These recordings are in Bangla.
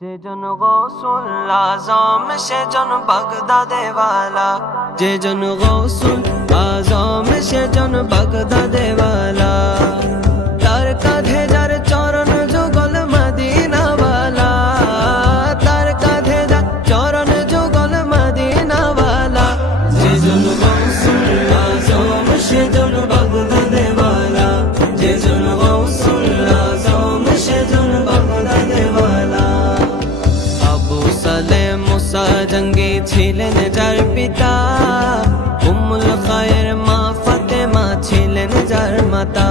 যে জন গৌসুল আজম সে জন বাগদাদে ওয়ালা, যে জন গৌসুল আজম সে জন বাগদাদে ওয়ালা, তার কাঁধে যার চরণ যুগল মদিনা ওয়ালা, তার কাঁধে যার চরণ যুগল মদিনা ওয়ালা। যে জন গৌসুল আজম সে জন বাগদাদে ওয়ালা, যে জন গৌসুল আজম সে জন বাগদাদে ওয়ালা। আবু সালেহ মুসা জঙ্গি ছিলেন যার পিতা, উম্মুল খায়ের মা ফাতেমা ছিলেন যার মাতা।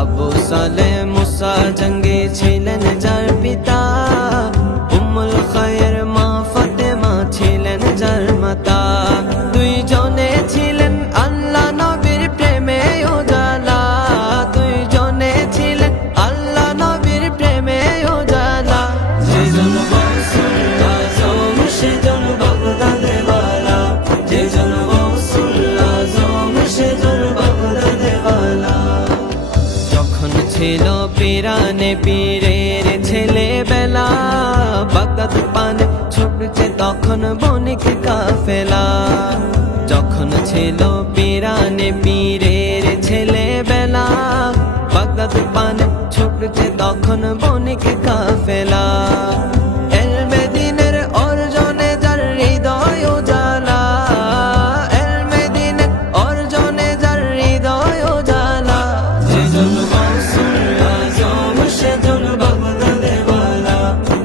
আবু সালেহ মুসা জঙ্গি ছিলেন যার পিতা, উম্মুল খায়ের মা ফাতেমা ছিলেন যার মাতা। দুইজনে ছিলেন আল্লাহ নবীর প্রেমে উজালা, দুইজনে ছিলেন আল্লাহ নবীর প্রেমে উজালা। যে জন গৌসুল আজম সে জন বাগদাদে ওয়ালা, যে জন গৌসুল আজম সে জন বাগদাদে ওয়ালা। যখন ছিল পিরানে পীরের ছেলেবেলা, বাগদাদ পানে ছুটছে তখন বণিক কাফেলা। যখন ছিল পিরানে পীরের ছেলেবেলা, বাগদাদ পানে ছুটছে তখন বণিক কাফেলা। এলমে দ্বীনের অর্জনে যার হৃদয় উজালা, এলমে দ্বীনের অর্জনে যার হৃদয় উজালা। যে জন গৌসুল আজম সে জন বাগদাদে ওয়ালা,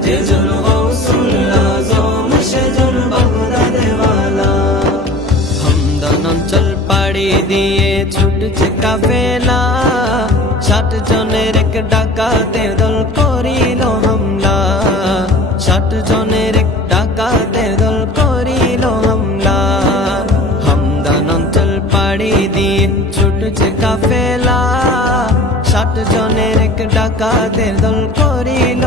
যে জন গৌসুল আজম সে জন বাগদাদে ওয়ালা। হামদান অঞ্চল পাড়ি দিয়ে ছুটছে কাফেলা, 60 জনের এক ডাকাতের দল করিল হামলা, 60 জনের এক ডাকাতের দল করিল হামলা। হামদান অঞ্চল পাড়ি দিয়ে ছুটছে কাফেলা, 60 জনের এক ডাকাতের দল করিল